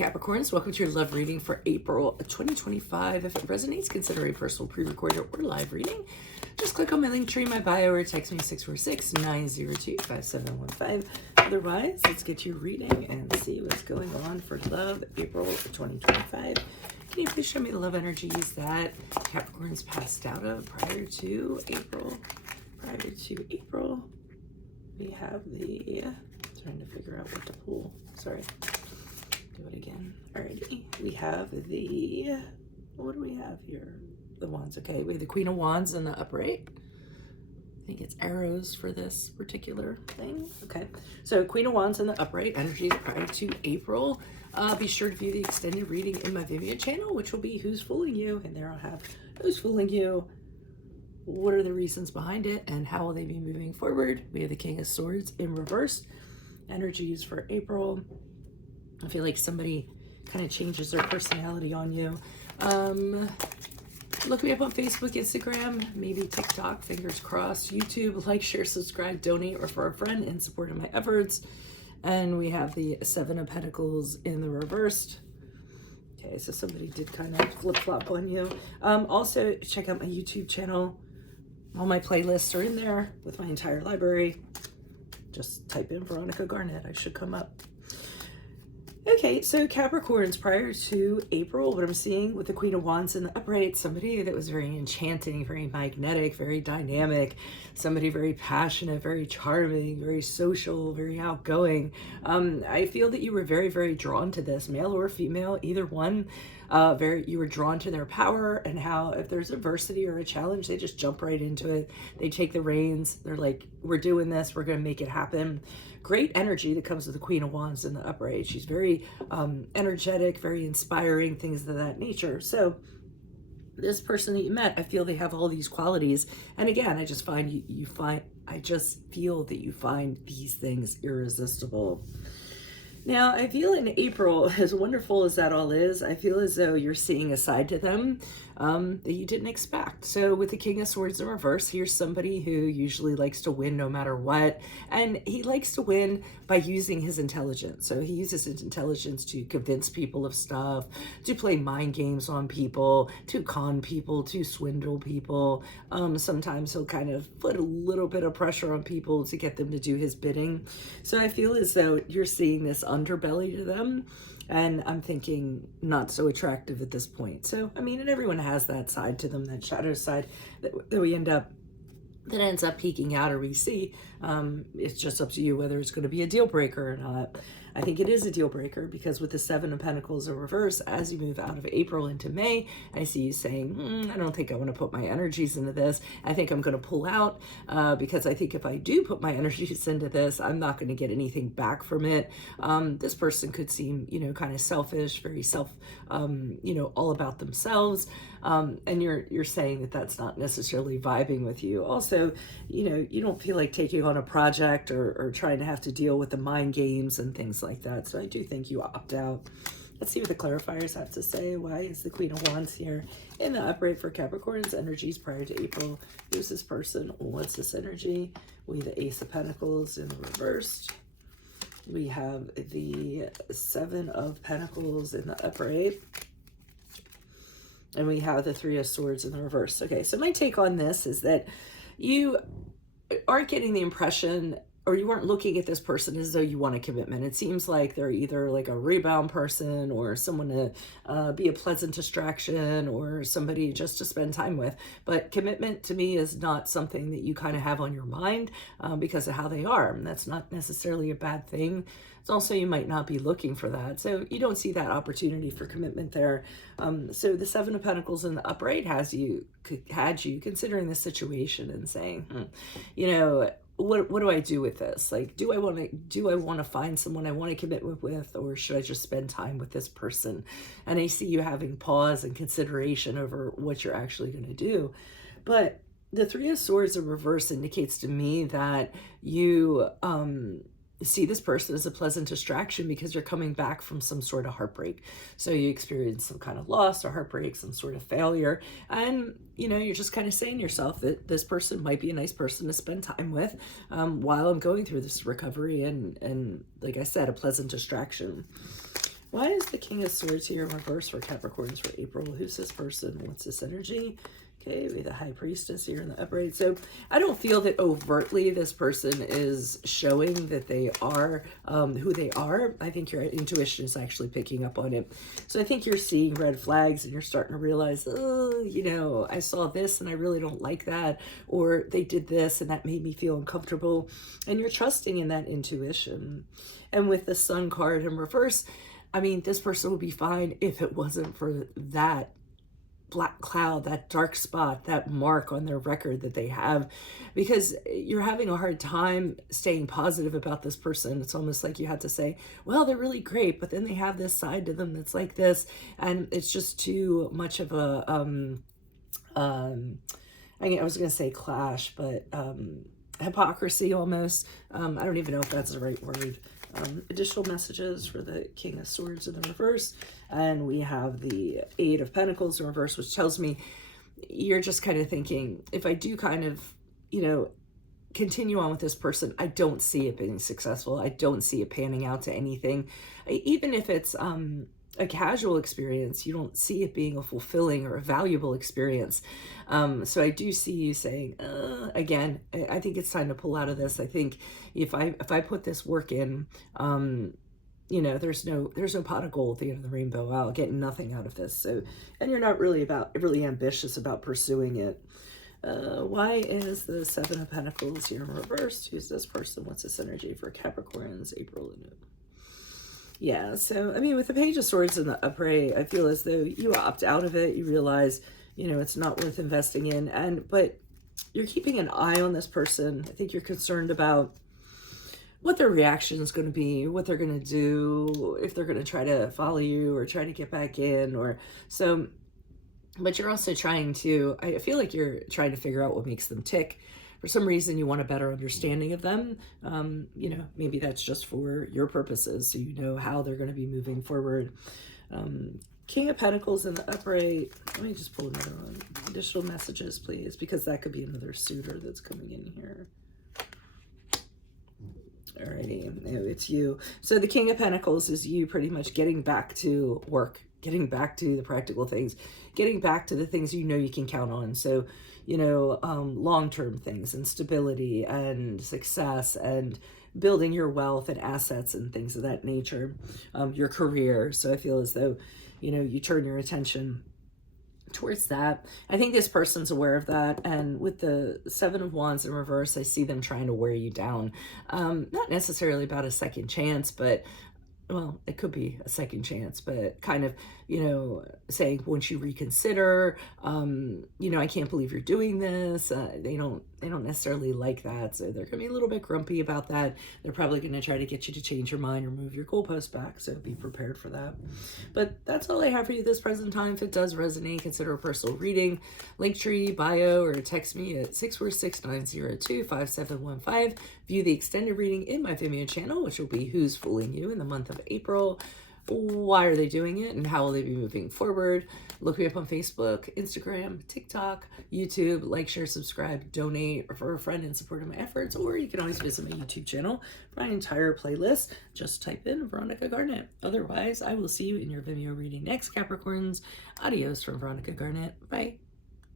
Capricorns, welcome to your love reading for April 2025. If it resonates, consider a personal pre-recorded or live reading. Just click on my link tree in my bio or text me 646-902-5715. Otherwise, let's get you reading and see what's going on for love April 2025. Can you please show me the love energies that Capricorns passed out of prior to April? We have the, trying to figure out what to pull. Sorry. Do it again. Alrighty. We have the, what do we have here? The Wands. Okay, we have the Queen of Wands in the upright. I think it's arrows for this particular thing. Okay, so Queen of Wands in the upright, energies prior to April. Be sure to view the extended reading in my Vimeo channel, which will be Who's Fooling You? And there I'll have Who's Fooling You, what are the reasons behind it, and how will they be moving forward. We have the King of Swords in reverse, energies for April. I feel like somebody kind of changes their personality on you. Look me up on Facebook, Instagram, maybe TikTok, fingers crossed, YouTube. Like, share, subscribe, donate, or for a friend in support of my efforts. And we have the Seven of Pentacles in the reversed. Okay, so somebody did kind of flip-flop on you. Also, check out my YouTube channel. All my playlists are in there with my entire library. Just type in Veronica Garnett. I should come up. Okay, so Capricorns, prior to April, what I'm seeing with the Queen of Wands in the upright, somebody that was very enchanting, very magnetic, very dynamic, somebody very passionate, very charming, very social, very outgoing. I feel that you were very, very drawn to this, male or female, either one. You were drawn to their power and how if there's adversity or a challenge, they just jump right into it. They take the reins. They're like, we're doing this. We're going to make it happen. Great energy that comes with the Queen of Wands in the upright. She's very energetic, very inspiring, things of that nature. So this person that you met, I feel they have all these qualities. And again, I just find I just feel that you find these things irresistible. Now, I feel in April, as wonderful as that all is, I feel as though you're seeing a side to them that you didn't expect. So with the King of Swords in reverse, here's somebody who usually likes to win no matter what. And he likes to win by using his intelligence. So he uses his intelligence to convince people of stuff, to play mind games on people, to con people, to swindle people. Sometimes he'll kind of put a little bit of pressure on people to get them to do his bidding. So I feel as though you're seeing this underbelly to them. And I'm thinking not so attractive at this point. So, I mean, and everyone has that side to them, that shadow side that ends up peeking out or we see. It's just up to you whether it's going to be a deal breaker or not. I think it is a deal breaker because with the Seven of Pentacles in reverse, as you move out of April into May, I see you saying, I don't think I want to put my energies into this. I think I'm going to pull out because I think if I do put my energies into this, I'm not going to get anything back from it. This person could seem, kind of selfish, very all about themselves. And you're saying that that's not necessarily vibing with you. Also, you don't feel like taking on a project or trying to have to deal with the mind games and things like that. So I do think you opt out. Let's see what the clarifiers have to say. Why is the Queen of Wands here in the upright for Capricorn's energies prior to April? Who's this person? What's this energy? We have the Ace of Pentacles in the reversed. We have the Seven of Pentacles in the upright. And we have the Three of Swords in the reverse. Okay, so my take on this is that you aren't getting the impression, or you aren't looking at this person as though you want a commitment. It seems like they're either like a rebound person or someone to be a pleasant distraction or somebody just to spend time with. But commitment to me is not something that you kind of have on your mind because of how they are. And that's not necessarily a bad thing. It's also, you might not be looking for that. So you don't see that opportunity for commitment there. So the Seven of Pentacles in the upright had you considering the situation and saying, what do I do with this? Like, do I want to find someone I want to commit with, or should I just spend time with this person? And I see you having pause and consideration over what you're actually going to do. But the Three of Swords in reverse indicates to me that you see this person as a pleasant distraction because you're coming back from some sort of heartbreak. So you experience some kind of loss or heartbreak, some sort of failure. And, you're just kind of saying to yourself that this person might be a nice person to spend time with while I'm going through this recovery and like I said, a pleasant distraction. Why is the King of Swords here in reverse for Capricorns for April? Who's this person? What's this energy? Okay, we have the High Priestess here in the upright. So I don't feel that overtly this person is showing that they are who they are. I think your intuition is actually picking up on it. So I think you're seeing red flags and you're starting to realize, oh, you know, I saw this and I really don't like that. Or they did this and that made me feel uncomfortable. And you're trusting in that intuition. And with the Sun card in reverse, I mean, this person would be fine if it wasn't for that black cloud, that dark spot, that mark on their record that they have, because you're having a hard time staying positive about this person. It's almost like you had to say, well, they're really great, but then they have this side to them that's like this, and it's just too much of a I was going to say clash, but hypocrisy almost. I don't even know if that's the right word. Additional messages for the King of Swords in the reverse, and we have the Eight of Pentacles in reverse, which tells me you're just kind of thinking, if I do kind of, you know, continue on with this person, I don't see it being successful. I don't see it panning out to anything. Even if it's a casual experience, you don't see it being a fulfilling or a valuable experience. So I do see you saying, again, I think it's time to pull out of this. I think if I put this work in, you know, there's no pot of gold at the end of the rainbow. I'll get nothing out of this. So, and you're not really ambitious about pursuing it. Why is the Seven of Pentacles here in reverse? Who's this person? What's this energy for Capricorns, April and yeah, so, I mean, with the Page of Swords and the upright, I feel as though you opt out of it. You realize, you know, it's not worth investing in. But you're keeping an eye on this person. I think you're concerned about what their reaction is going to be, what they're going to do, if they're going to try to follow you or try to get back in or so. But you're also trying to, I feel like you're trying to figure out what makes them tick. For some reason, you want a better understanding of them. You know, maybe that's just for your purposes, so you know how they're going to be moving forward. King of Pentacles in the upright. Let me just pull another one. Additional messages, please, because that could be another suitor that's coming in here. Alrighty, it's you. So the King of Pentacles is you pretty much getting back to work, getting back to the practical things, getting back to the things you know you can count on. So, you know, long-term things and stability and success and building your wealth and assets and things of that nature, your career. So I feel as though, you know, you turn your attention towards that. I think this person's aware of that. And with the Seven of Wands in reverse, I see them trying to wear you down. Not necessarily about a second chance, but well, it could be a second chance, but kind of, you know, saying, once you reconsider, you know, I can't believe you're doing this. They don't necessarily like that. So they're going to be a little bit grumpy about that. They're probably going to try to get you to change your mind or move your goalpost back. So be prepared for that. But that's all I have for you this present time. If it does resonate, consider a personal reading. Linktree, bio, or text me at 646-902-5715. View the extended reading in my Vimeo channel, which will be Who's Fooling You in the month of April. Why are they doing it and how will they be moving forward? Look me up on Facebook, Instagram, TikTok, YouTube. Like, share, subscribe, donate, refer a friend in support of my efforts, or you can always visit my YouTube channel for my entire playlist. Just type in Veronica Garnett. Otherwise, I will see you in your Vimeo reading next, Capricorns. Adios from Veronica Garnett. Bye.